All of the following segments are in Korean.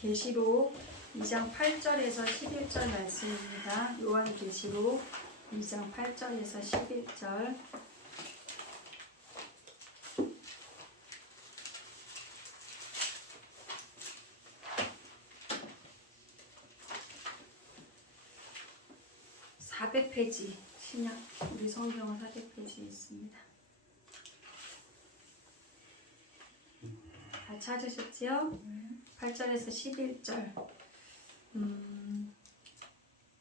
계시록 2장 8절에서 11절 말씀입니다. 요한계시록 2장 8절에서 11절. (400페이지) 신약 우리 성경은 400페이지에 있습니다. 다 찾으셨지요? 8절에서 11절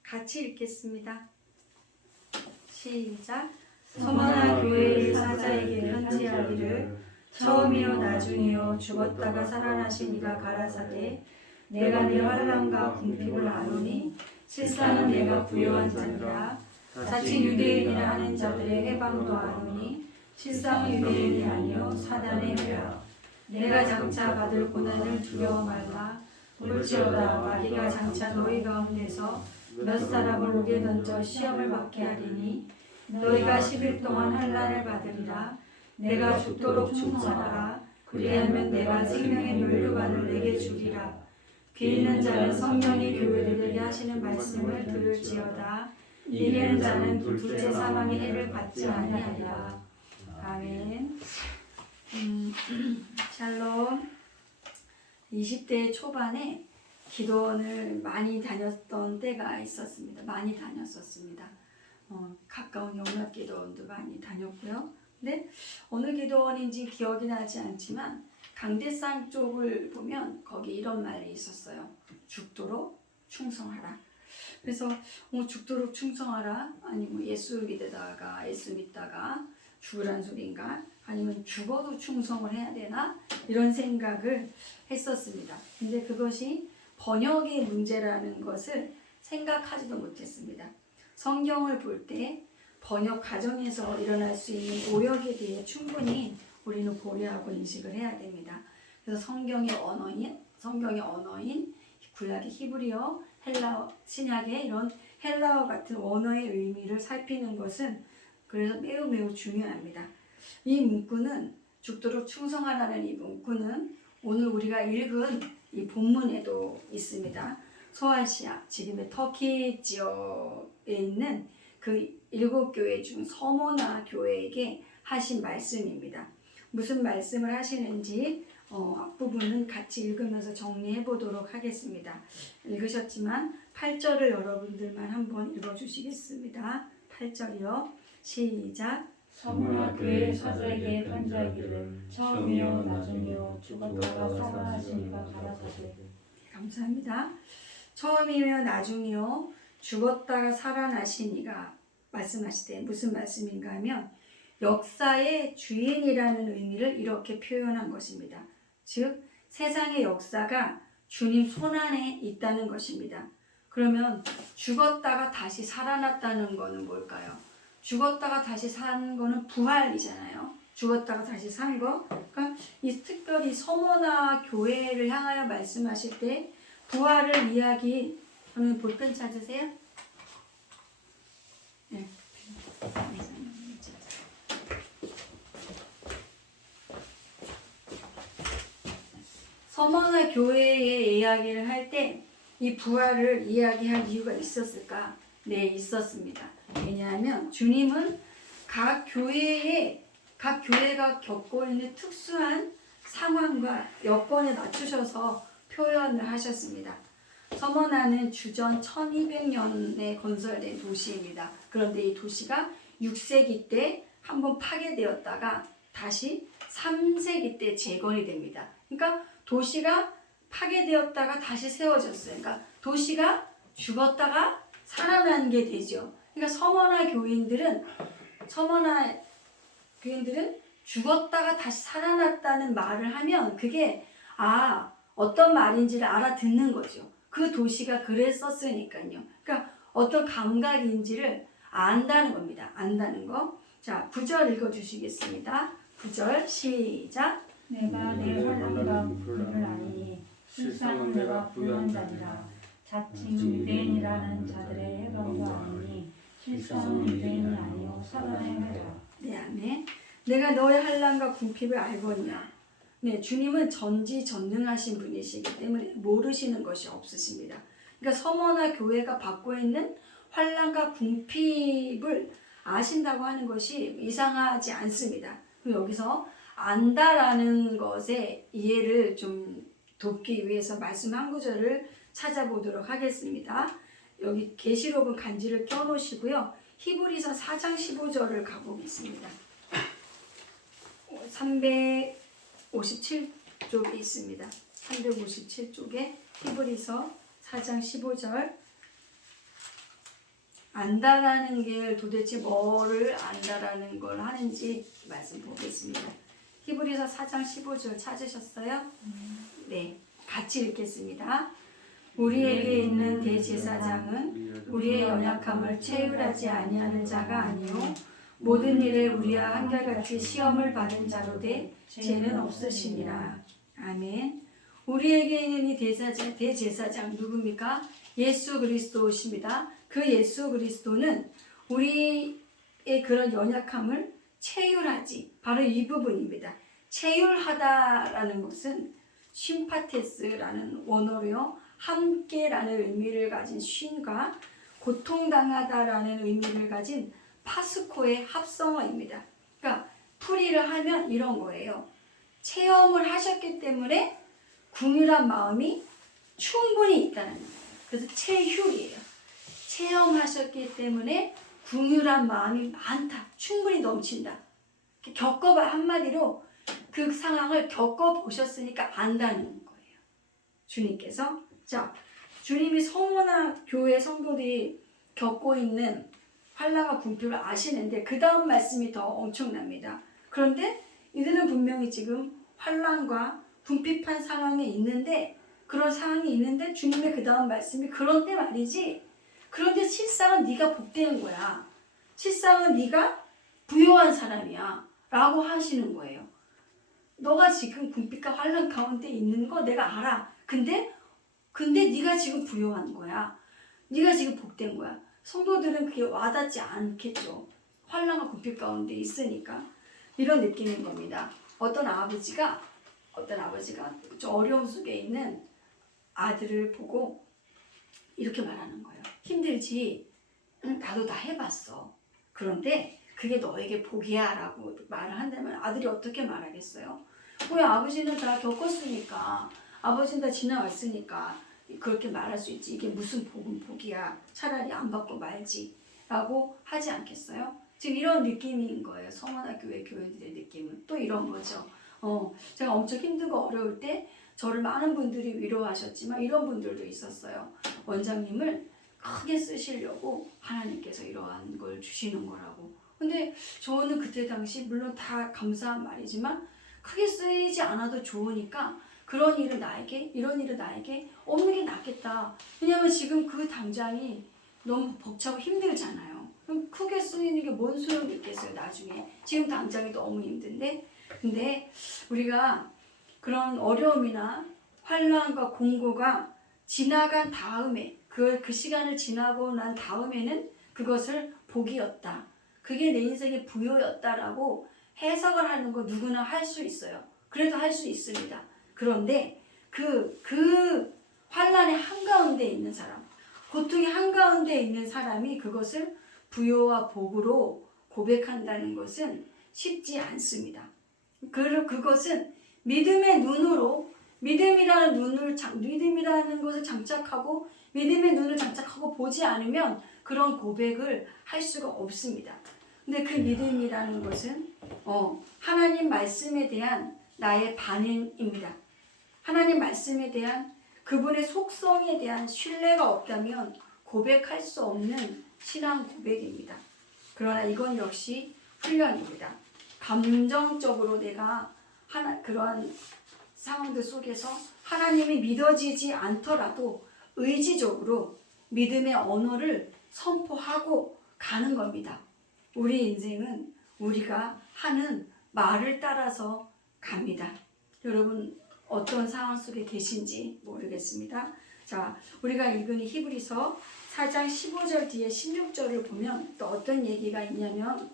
같이 읽겠습니다. 시작. 서머나 교회의 사자에게 편지하기를 처음이요 나중이요 죽었다가 살아나신 이가 가라사대 내가 네 환난과 궁핍을 아노니 실상은 내가 부요한 자니라. 자칭 유대인이라 하는 자들의 해방도 아노니 실상은 유대인이 아니요 사단의 회라. 내가 장차 받을 고난을 두려워 말라. 볼지어다 마귀가 장차 너희 가운데서 몇 사람을 옥에 던져 시험을 받게 하리니 너희가 10일 동안 환난을 받으리라. 내가 죽도록 충성하라. 그리하면 내가 생명의 면류관을 내게 주리라. 귀 있는 자는 성령이 교회들에게 하시는 말씀을 들을지어다. 이기는 자는 둘째 사망의 해를 받지 아니하리라. 아멘. 샬롬. 20대 초반에 기도원을 많이 다녔던 때가 있었습니다. 많이 다녔었습니다. 가까운 영락 기도원도 많이 다녔고요. 근데 어느 기도원인지 기억이 나지 않지만 강대상 쪽을 보면 거기 이런 말이 있었어요. 죽도록 충성하라. 그래서 죽도록 충성하라. 아니 예수 믿다가 죽으란 소리인가? 아니면 죽어도 충성을 해야 되나? 이런 생각을 했었습니다. 근데 그것이 번역의 문제라는 것을 생각하지도 못했습니다. 성경을 볼 때 번역 과정에서 일어날 수 있는 오역에 대해 충분히 우리는 고려하고 인식을 해야 됩니다. 그래서 성경의 언어인 구약의 히브리어, 헬라어, 신약의 이런 헬라어 같은 원어의 의미를 살피는 것은 그래서 매우 중요합니다. 이 문구는 죽도록 충성하라는 이 문구는 오늘 우리가 읽은 이 본문에도 있습니다. 소아시아, 지금의 터키 지역에 있는 그 7교회 중 서머나 교회에게 하신 말씀입니다. 무슨 말씀을 하시는지 앞부분은 같이 읽으면서 정리해 보도록 하겠습니다. 읽으셨지만 8절을 여러분들만 한번 읽어주시겠습니다. 8절이요. 시작. 서머나 교회의 사자에게 편지하기를 처음이요 나중이요 죽었다가 살아나신 이가 가라사대. 감사합니다. 처음이며 나중이요 죽었다가 살아나신 이가 말씀하실 때 무슨 말씀인가 하면 역사의 주인이라는 의미를 이렇게 표현한 것입니다. 즉 세상의 역사가 주님 손안에 있다는 것입니다. 그러면 죽었다가 다시 살아났다는 것은 뭘까요? 죽었다가 다시 산 거는 부활이잖아요. 죽었다가 다시 산 거. 그러니까 이 특별히 서머나 교회를 향하여 말씀하실 때 부활을 이야기하면 볼펜 찾으세요? 네. 서머나 교회의 이야기를 할 때 이 부활을 이야기할 이유가 있었을까? 네, 있었습니다. 왜냐하면 주님은 각 교회가 겪고 있는 특수한 상황과 여건에 맞추셔서 표현을 하셨습니다. 서머나는 주전 1200년에 건설된 도시입니다. 그런데 이 도시가 6세기 때 한번 파괴되었다가 다시 3세기 때 재건이 됩니다. 그러니까 도시가 파괴되었다가 다시 세워졌어요. 그러니까 도시가 죽었다가 살아난 게 되죠. 그러니까 서머나 교인들은 죽었다가 다시 살아났다는 말을 하면 그게 어떤 말인지를 알아듣는 거죠. 그 도시가 그랬었으니까요. 그러니까 어떤 감각인지를 안다는 겁니다. 안다는 거. 자, 9절 읽어주시겠습니다. 9절 시작. 내가 내 환난과 궁핍을 아니니 실상은 내가 부요한 자니라. 자칭 유대인이라는 자들의 해방도 아니니 실상은 유대인이 아니요 사단의 회라. 네, 아멘. 내가 너의 환난과 궁핍을 알거니와 네, 주님은 전지전능하신 분이시기 때문에 모르시는 것이 없으십니다. 그러니까 서머나 교회가 받고 있는 환난과 궁핍을 아신다고 하는 것이 이상하지 않습니다. 여기서 안다라는 것의 이해를 좀 돕기 위해서 말씀 한 구절을 찾아보도록 하겠습니다. 여기 계시록은 간지를 껴놓으시고요. 히브리서 4장 15절을 가보겠습니다. 357쪽에 있습니다. 357쪽에 히브리서 4장 15절. 안다라는 게 도대체 뭐를 안다라는 걸 하는지 말씀 보겠습니다. 히브리서 4장 15절 찾으셨어요? 네, 같이 읽겠습니다. 우리에게 있는 대제사장은 우리의 연약함을 체휼하지 아니하는 자가 아니요 모든 일에 우리와 한결같이 시험을 받은 자로되 죄는 없으시니라. 아멘. 우리에게 있는 이 대제사장 누굽니까? 예수 그리스도십니다. 그 예수 그리스도는 우리의 그런 연약함을 체휼하지, 바로 이 부분입니다. 체휼하다라는 것은 심파테스라는 원어로요, 함께라는 의미를 가진 쉰과 고통당하다라는 의미를 가진 파스코의 합성어입니다. 그러니까 풀이를 하면 이런 거예요. 체험을 하셨기 때문에 궁휼한 마음이 충분히 있다는 거예요. 그래서 체휼이에요. 체험하셨기 때문에 궁휼한 마음이 많다. 충분히 넘친다. 겪어봐, 한마디로 그 상황을 겪어보셨으니까 안다는 거예요. 주님께서. 자, 주님이 서머나 교회 성도들이 겪고 있는 환난과 궁핍을 아시는데 그 다음 말씀이 더 엄청납니다. 그런데 이들은 분명히 지금 환난과 궁핍한 상황에 있는데, 그런 상황이 있는데 주님의 그 다음 말씀이 그런데 말이지, 그런데 실상은 네가 복되는 거야. 실상은 네가 부요한 사람이야 라고 하시는 거예요. 너가 지금 궁핍과 환난 가운데 있는 거 내가 알아. 근데 네가 지금 부요한 거야. 네가 지금 복된 거야. 성도들은 그게 와닿지 않겠죠. 환난과 궁핍 가운데 있으니까 이런 느낌인 겁니다. 어떤 아버지가 좀 어려움 속에 있는 아들을 보고 이렇게 말하는 거예요. 힘들지? 응, 나도 다 해봤어. 그런데 그게 너에게 복이야 라고 말을 한다면 아들이 어떻게 말하겠어요? 왜 아버지는 다 겪었으니까, 아버지는 다 지나왔으니까 그렇게 말할 수 있지. 이게 무슨 복이야. 차라리 안 받고 말지 라고 하지 않겠어요? 지금 이런 느낌인 거예요. 서머나 교회 교인들의 느낌은. 또 이런 거죠. 제가 엄청 힘들고 어려울 때 저를 많은 분들이 위로하셨지만 이런 분들도 있었어요. 원장님을 크게 쓰시려고 하나님께서 이러한 걸 주시는 거라고. 근데 저는 그때 당시 물론 다 감사한 말이지만 크게 쓰이지 않아도 좋으니까 이런 일은 나에게 없는 게 낫겠다. 왜냐하면 지금 그 당장이 너무 벅차고 힘들잖아요. 그럼 크게 쓰이는 게 뭔 소용이 있겠어요, 나중에. 지금 당장이 너무 힘든데. 근데 우리가 그런 어려움이나 환난과 공고가 지나간 다음에, 그 시간을 지나고 난 다음에는 그것을 복이었다. 그게 내 인생의 부요였다라고 해석을 하는 거 누구나 할 수 있어요. 그래도 할 수 있습니다. 그런데 그 환난의 한가운데 있는 사람, 고통의 한가운데 있는 사람이 그것을 부요와 복으로 고백한다는 것은 쉽지 않습니다. 그것은 믿음의 눈으로, 믿음이라는 것을 장착하고 믿음의 눈을 장착하고 보지 않으면 그런 고백을 할 수가 없습니다. 근데 그 믿음이라는 것은 하나님 말씀에 대한 나의 반응입니다. 하나님 말씀에 대한 그분의 속성에 대한 신뢰가 없다면 고백할 수 없는 신앙 고백입니다. 그러나 이건 역시 훈련입니다. 감정적으로 내가 그러한 상황들 속에서 하나님이 믿어지지 않더라도 의지적으로 믿음의 언어를 선포하고 가는 겁니다. 우리 인생은 우리가 하는 말을 따라서 갑니다. 여러분 어떤 상황 속에 계신지 모르겠습니다. 자, 우리가 읽은 히브리서 4장 15절 뒤에 16절을 보면 또 어떤 얘기가 있냐면,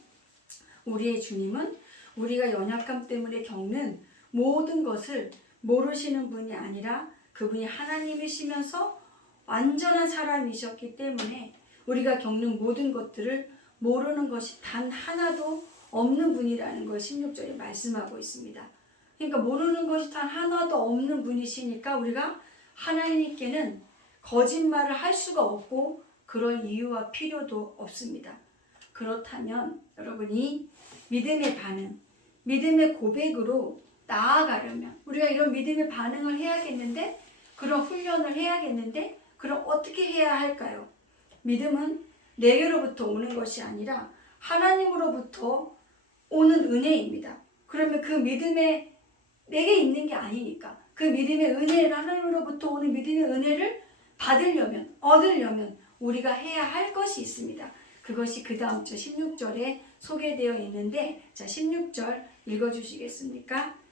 우리의 주님은 우리가 연약함 때문에 겪는 모든 것을 모르시는 분이 아니라 그분이 하나님이시면서 완전한 사람이셨기 때문에 우리가 겪는 모든 것들을 모르는 것이 단 하나도 없는 분이라는 걸 16절에 말씀하고 있습니다. 그러니까 모르는 것이 단 하나도 없는 분이시니까 우리가 하나님께는 거짓말을 할 수가 없고 그럴 이유와 필요도 없습니다. 그렇다면 여러분이 믿음의 반응, 믿음의 고백으로 나아가려면 우리가 이런 믿음의 반응을 해야겠는데, 그런 훈련을 해야겠는데, 그럼 어떻게 해야 할까요? 믿음은 내게로부터 오는 것이 아니라 하나님으로부터 오는 은혜입니다. 그러면 그 믿음에 내게 있는 게 아니니까 그 믿음의 은혜를, 하나님으로부터 오는 믿음의 은혜를 받으려면, 얻으려면 우리가 해야 할 것이 있습니다. 그것이 그 다음 주 16절에 소개되어 있는데, 자 16절 읽어주시겠습니까?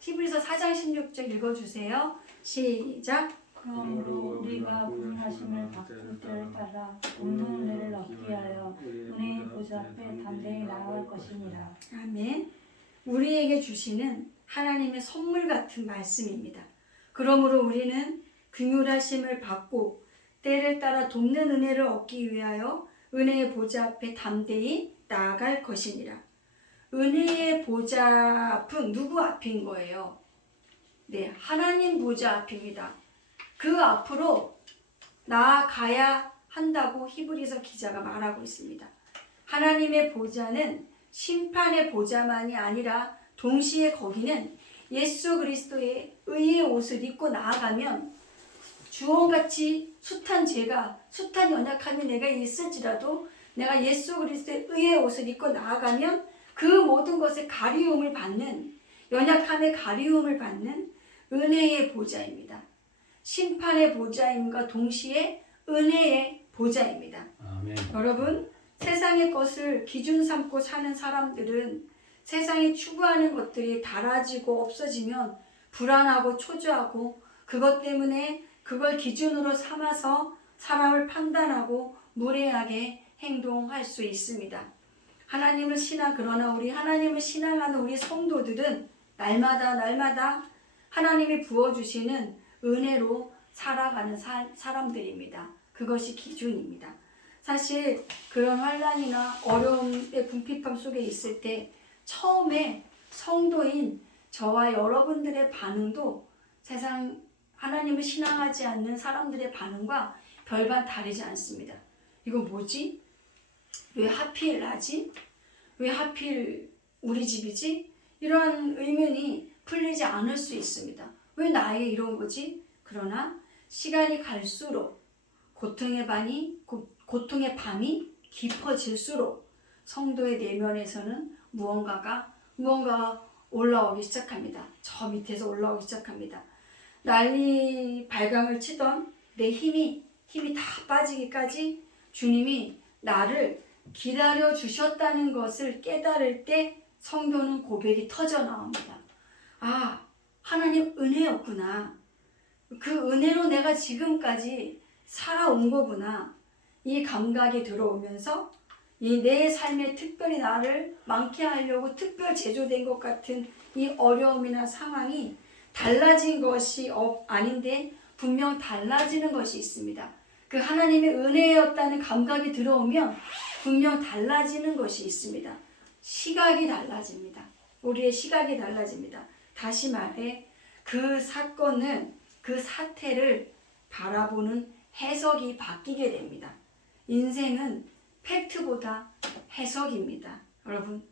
히브리서 4장 16절 읽어주세요. 시작. 그러므로 우리가 부인하심을 받을 때를 따라 없는 은혜를 얻기 위하여 은혜의 보좌 앞에 담대히 나아갈 것이니라. 아멘. 우리에게 주시는 하나님의 선물 같은 말씀입니다. 그러므로 우리는 긍휼하심을 받고 때를 따라 돕는 은혜를 얻기 위하여 은혜의 보좌 앞에 담대히 나아갈 것이니라. 은혜의 보좌 앞은 누구 앞인 거예요? 네, 하나님 보좌 앞입니다. 그 앞으로 나아가야 한다고 히브리서 기자가 말하고 있습니다. 하나님의 보좌는 심판의 보좌만이 아니라 동시에 거기는 예수 그리스도의 의의 옷을 입고 나아가면 주홍같이 숱한 죄가, 숱한 연약함이 내가 있을지라도 내가 예수 그리스도의 의의 옷을 입고 나아가면 그 모든 것에 가리움을 받는, 연약함의 가리움을 받는 은혜의 보좌입니다. 심판의 보좌임과 동시에 은혜의 보좌입니다. 아멘. 여러분, 세상의 것을 기준 삼고 사는 사람들은 세상이 추구하는 것들이 달아지고 없어지면 불안하고 초조하고 그것 때문에 그걸 기준으로 삼아서 사람을 판단하고 무례하게 행동할 수 있습니다. 그러나 우리 하나님을 신앙하는 우리 성도들은 날마다 하나님이 부어주시는 은혜로 살아가는 사람들입니다. 그것이 기준입니다. 사실 그런 환난이나 어려움의 궁핍함 속에 있을 때 처음에 성도인 저와 여러분들의 반응도 세상 하나님을 신앙하지 않는 사람들의 반응과 별반 다르지 않습니다. 이거 뭐지? 왜 하필 나지? 왜 하필 우리 집이지? 이런 의문이 풀리지 않을 수 있습니다. 왜 나에 이런 거지? 그러나 시간이 갈수록 고통의 밤이 깊어질수록 성도의 내면에서는 무언가가 올라오기 시작합니다. 저 밑에서 올라오기 시작합니다. 난리 발광을 치던 내 힘이 다 빠지기까지 주님이 나를 기다려 주셨다는 것을 깨달을 때 성도는 고백이 터져 나옵니다. 아, 하나님 은혜였구나. 그 은혜로 내가 지금까지 살아온 거구나. 이 감각이 들어오면서 이 내 삶에 특별히 나를 많게 하려고 특별 제조된 것 같은 이 어려움이나 상황이 달라진 것이 아닌데 분명 달라지는 것이 있습니다. 그 하나님의 은혜였다는 감각이 들어오면 분명 달라지는 것이 있습니다. 시각이 달라집니다. 우리의 시각이 달라집니다. 다시 말해 그 사건은, 그 사태를 바라보는 해석이 바뀌게 됩니다. 인생은 팩트보다 해석입니다. 여러분,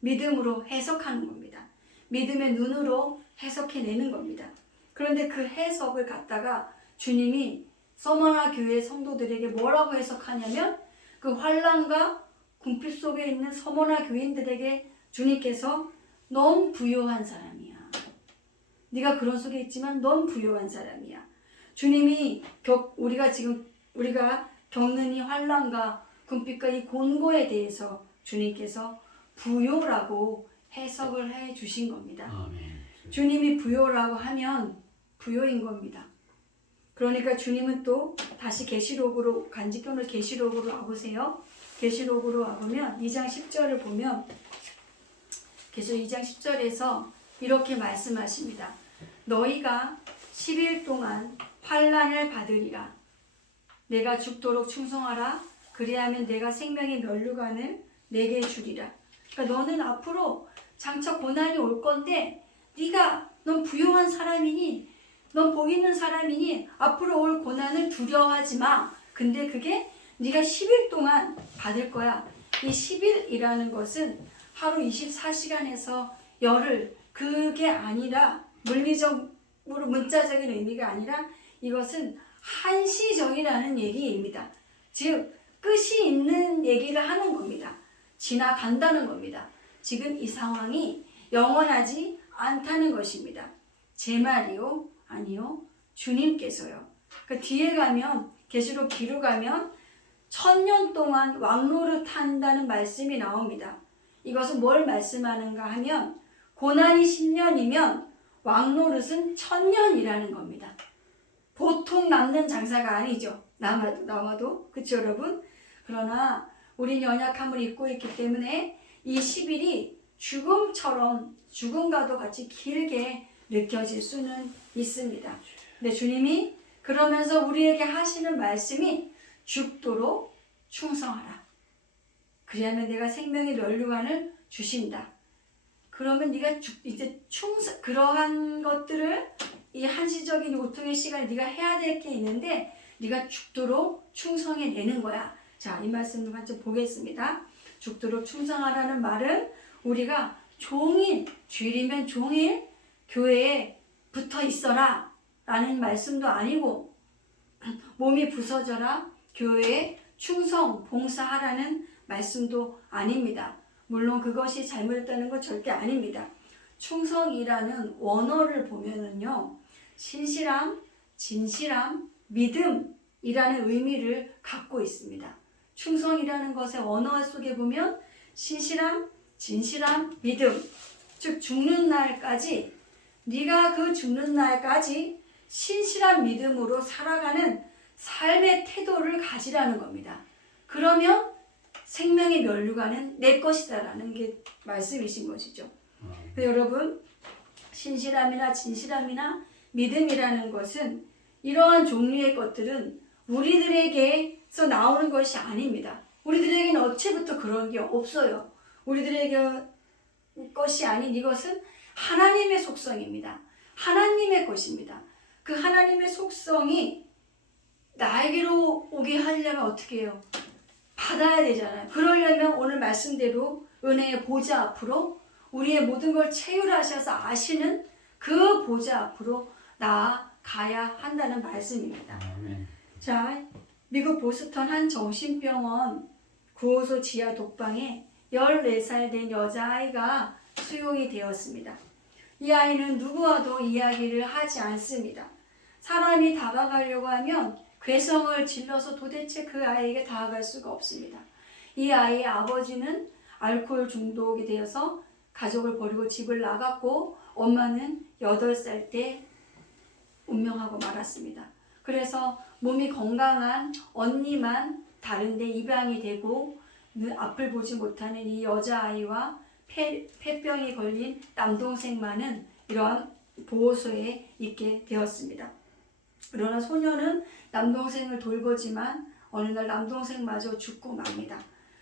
믿음으로 해석하는 겁니다. 믿음의 눈으로 해석해내는 겁니다. 그런데 그 해석을 갖다가 주님이 서머나 교회 성도들에게 뭐라고 해석하냐면 그 환난과 궁핍 속에 있는 서머나 교인들에게 주님께서 넌 부요한 사람이야. 네가 그런 속에 있지만 넌 부요한 사람이야. 주님이 우리가 겪는 이 환난과 궁핍과 이 곤고에 대해서 주님께서 부요라고 해석을 해 주신 겁니다. 아멘. 주님이 부요라고 하면 부요인 겁니다. 그러니까 주님은 또 다시 계시록으로, 간직편을 계시록으로 와보세요. 계시록으로 와보면 2장 10절을 보면 계시록 2장 10절에서 이렇게 말씀하십니다. 너희가 10일 동안 환난을 받으리라. 내가 죽도록 충성하라. 그리하면 내가 생명의 면류관을 내게 주리라. 그러니까 너는 앞으로 장차 고난이 올 건데 넌 부유한 사람이니 넌 복 있는 사람이니 앞으로 올 고난을 두려워하지 마. 근데 그게 네가 10일 동안 받을 거야. 이 10일이라는 것은 하루 24시간에서 열흘, 그게 아니라 물리적으로 문자적인 의미가 아니라 이것은 한시적이라는 얘기입니다. 즉 끝이 있는 얘기를 하는 겁니다. 지나간다는 겁니다. 지금 이 상황이 영원하지 않다는 것입니다. 제 말이요? 아니요. 주님께서요. 그 뒤에 가면 계시록 뒤로 가면 1000년 동안 왕노릇 한다는 말씀이 나옵니다. 이것은 뭘 말씀하는가 하면 고난이 10년이면 왕노릇은 1000년이라는 겁니다. 보통 남는 장사가 아니죠. 남아도 그렇죠 여러분? 그러나 우린 연약함을 입고 있기 때문에 이 10일이 죽음과도 같이 길게 느껴질 수는 있습니다. 근데 주님이 그러면서 우리에게 하시는 말씀이 죽도록 충성하라. 그리하면 내가 생명의 면류관을 주신다. 그러면 네가 이제 그러한 것들을 이 한시적인 고통의 시간에 네가 해야 될 게 있는데 네가 죽도록 충성해 내는 거야. 자, 이 말씀을 한번 보겠습니다. 죽도록 충성하라는 말은 우리가 종일, 주일이면 종일 교회에 붙어 있어라 라는 말씀도 아니고 몸이 부서져라 교회에 충성, 봉사하라는 말씀도 아닙니다. 물론 그것이 잘못했다는 건 절대 아닙니다. 충성이라는 원어를 보면은요, 신실함, 진실함, 믿음이라는 의미를 갖고 있습니다. 충성이라는 것의 원어 속에 보면 신실함, 진실함, 믿음, 즉 죽는 날까지 네가 그 죽는 날까지 신실한 믿음으로 살아가는 삶의 태도를 가지라는 겁니다. 그러면 생명의 면류관은 내 것이다라는 게 말씀이신 것이죠. 여러분, 신실함이나 진실함이나 믿음이라는 것은 이러한 종류의 것들은 우리들에게서 나오는 것이 아닙니다. 우리들에게는 어째부터 그런 게 없어요. 우리들에게 것이 아닌 이것은 하나님의 속성입니다. 하나님의 것입니다. 그 하나님의 속성이 나에게로 오게 하려면 어떻게 해요? 받아야 되잖아요. 그러려면 오늘 말씀대로 은혜의 보좌 앞으로 우리의 모든 걸 체휼하셔서 아시는 그 보좌 앞으로 나아가야 한다는 말씀입니다. 자, 미국 보스턴 한 정신병원 구호소 지하 독방에 14살 된 여자아이가 수용이 되었습니다. 이 아이는 누구와도 이야기를 하지 않습니다. 사람이 다가가려고 하면 괴성을 질러서 도대체 그 아이에게 다가갈 수가 없습니다. 이 아이의 아버지는 알코올 중독이 되어서 가족을 버리고 집을 나갔고 엄마는 8살 때 운명하고 말았습니다. 그래서 몸이 건강한 언니만 다른데 입양이 되고 앞을 보지 못하는 이 여자아이와 폐병이 걸린 남동생만은 이러한 보호소에 있게 되었습니다. 그러나 소녀는 남동생을 돌보지만 어느 날 남동생마저 죽고 맙니다.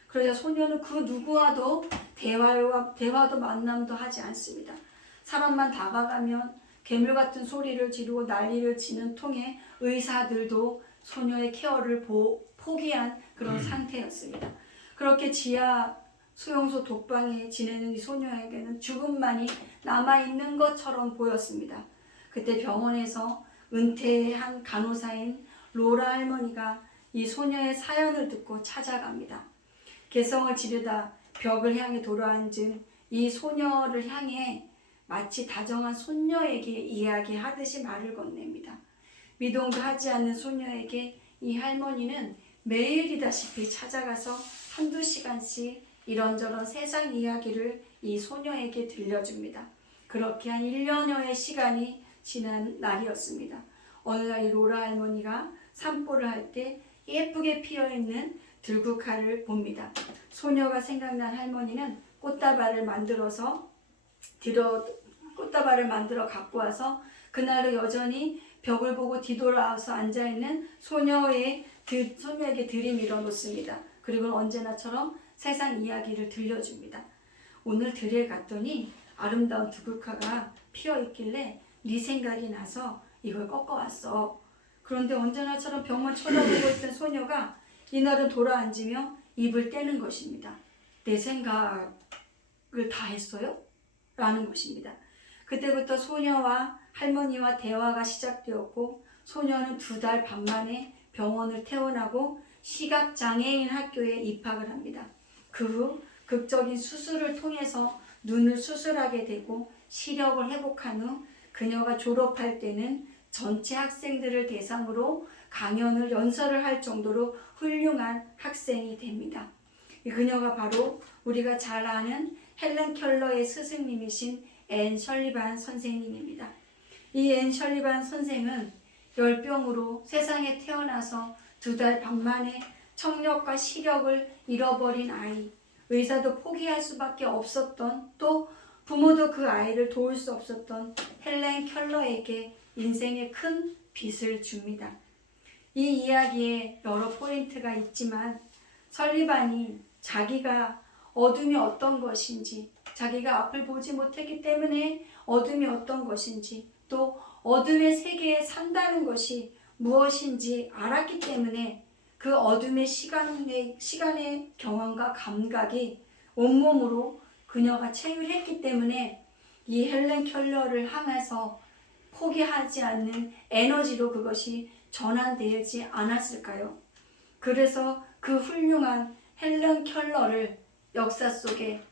그러자 소녀는 그 누구와도 대화도 만남도 하지 않습니다. 사람만 다가가면 괴물 같은 소리를 지르고 난리를 치는 통에 의사들도 소녀의 케어를 포기한 그런 상태였습니다. 그렇게 지하 수용소 독방에 지내는 이 소녀에게는 죽음만이 남아있는 것처럼 보였습니다. 그때 병원에서 은퇴한 간호사인 로라 할머니가 이 소녀의 사연을 듣고 찾아갑니다. 개성을 지르다 벽을 향해 돌아앉은 이 소녀를 향해 마치 다정한 손녀에게 이야기하듯이 말을 건넵니다. 미동도 하지 않는 소녀에게 이 할머니는 매일이다시피 찾아가서 한두 시간씩 이런저런 세상 이야기를 이 소녀에게 들려줍니다. 그렇게 한 1년여의 시간이 지난 날이었습니다. 어느 날 이 로라 할머니가 산보를 할 때 예쁘게 피어있는 들국화를 봅니다. 소녀가 생각난 할머니는 꽃다발을 만들어서 꽃다발을 만들어 갖고 와서 그날로 여전히 벽을 보고 뒤돌아서 앉아있는 소녀에게 들이밀어 놓습니다. 그리고 언제나처럼 세상 이야기를 들려줍니다. 오늘 들에 갔더니 아름다운 두굴카가 피어있길래 네 생각이 나서 이걸 꺾어왔어. 그런데 언제나처럼 벽만 쳐다보고 있던 소녀가 이날은 돌아앉으며 입을 떼는 것입니다. 내 생각을 다 했어요? 라는 것입니다. 그때부터 소녀와 할머니와 대화가 시작되었고 소녀는 2달 반 만에 병원을 퇴원하고 시각장애인 학교에 입학을 합니다. 그 후 극적인 수술을 통해서 눈을 수술하게 되고 시력을 회복한 후 그녀가 졸업할 때는 전체 학생들을 대상으로 강연을 연설을 할 정도로 훌륭한 학생이 됩니다. 그녀가 바로 우리가 잘 아는 헬렌 켈러의 스승님이신 앤 설리반 선생님입니다. 이 앤 설리반 선생은 열병으로 세상에 태어나서 2달 반 만에 청력과 시력을 잃어버린 아이, 의사도 포기할 수밖에 없었던, 또 부모도 그 아이를 도울 수 없었던 헬렌 켈러에게 인생의 큰 빚을 줍니다. 이 이야기에 여러 포인트가 있지만 설리반이 자기가 어둠이 어떤 것인지, 자기가 앞을 보지 못했기 때문에 어둠이 어떤 것인지, 또 어둠의 세계에 산다는 것이 무엇인지 알았기 때문에 그 어둠의 시간의 경험과 감각이 온몸으로 그녀가 체휼했기 때문에 이 헬렌 켈러를 향해서 포기하지 않는 에너지로 그것이 전환되지 않았을까요? 그래서 그 훌륭한 헬렌 켈러를 역사 속에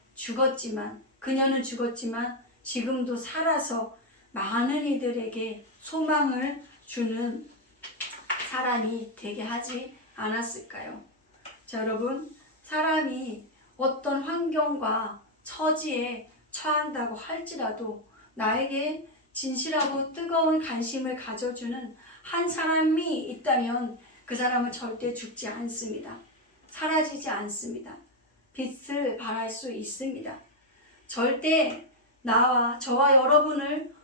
그녀는 죽었지만 지금도 살아서 많은 이들에게 소망을 주는 사람이 되게 하지 않았을까요? 자, 여러분, 사람이 어떤 환경과 처지에 처한다고 할지라도 나에게 진실하고 뜨거운 관심을 가져주는 한 사람이 있다면 그 사람은 절대 죽지 않습니다. 사라지지 않습니다. 빛을 발할 수 있습니다. 절대 저와 여러분을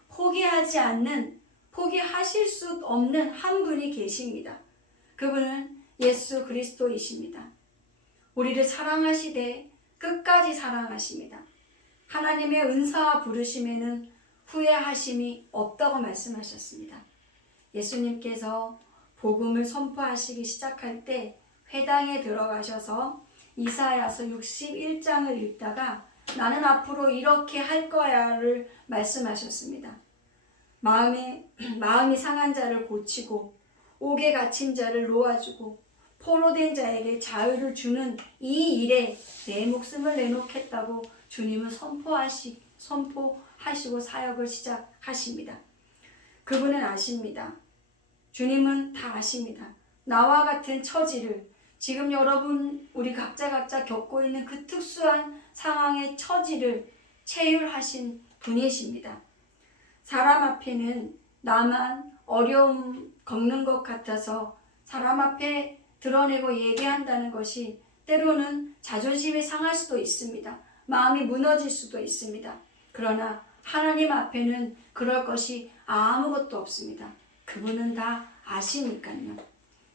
포기하실 수 없는 한 분이 계십니다. 그분은 예수 그리스도이십니다. 우리를 사랑하시되 끝까지 사랑하십니다. 하나님의 은사와 부르심에는 후회하심이 없다고 말씀하셨습니다. 예수님께서 복음을 선포하시기 시작할 때 회당에 들어가셔서 이사야서 61장을 읽다가 나는 앞으로 이렇게 할 거야를 말씀하셨습니다. 마음이 상한 자를 고치고 옥에 갇힌 자를 놓아주고 포로된 자에게 자유를 주는 이 일에 내 목숨을 내놓겠다고 주님은 선포하시고 사역을 시작하십니다. 그분은 아십니다. 주님은 다 아십니다. 나와 같은 처지를 지금 여러분 우리 각자 겪고 있는 그 특수한 상황의 처지를 체휼하신 분이십니다. 사람 앞에는 나만 어려움 겪는 것 같아서 사람 앞에 드러내고 얘기한다는 것이 때로는 자존심이 상할 수도 있습니다. 마음이 무너질 수도 있습니다. 그러나 하나님 앞에는 그럴 것이 아무것도 없습니다. 그분은 다 아시니까요.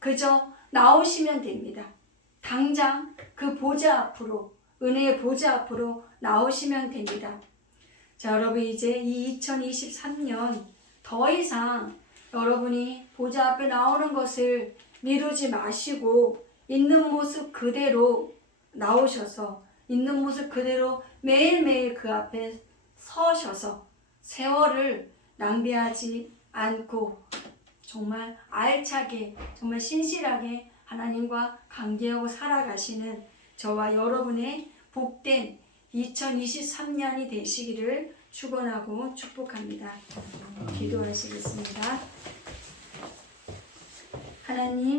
그저 나오시면 됩니다. 당장 그 보좌 앞으로, 은혜의 보좌 앞으로 나오시면 됩니다. 자, 여러분, 이제 이 2023년 더 이상 여러분이 보좌 앞에 나오는 것을 미루지 마시고 있는 모습 그대로 나오셔서 있는 모습 그대로 매일매일 그 앞에 서셔서 세월을 낭비하지 않고 정말 알차게, 정말 신실하게 하나님과 관계하고 살아가시는 저와 여러분의 복된 2023년이 되시기를 축원하고 축복합니다. 기도하시겠습니다. 하나님,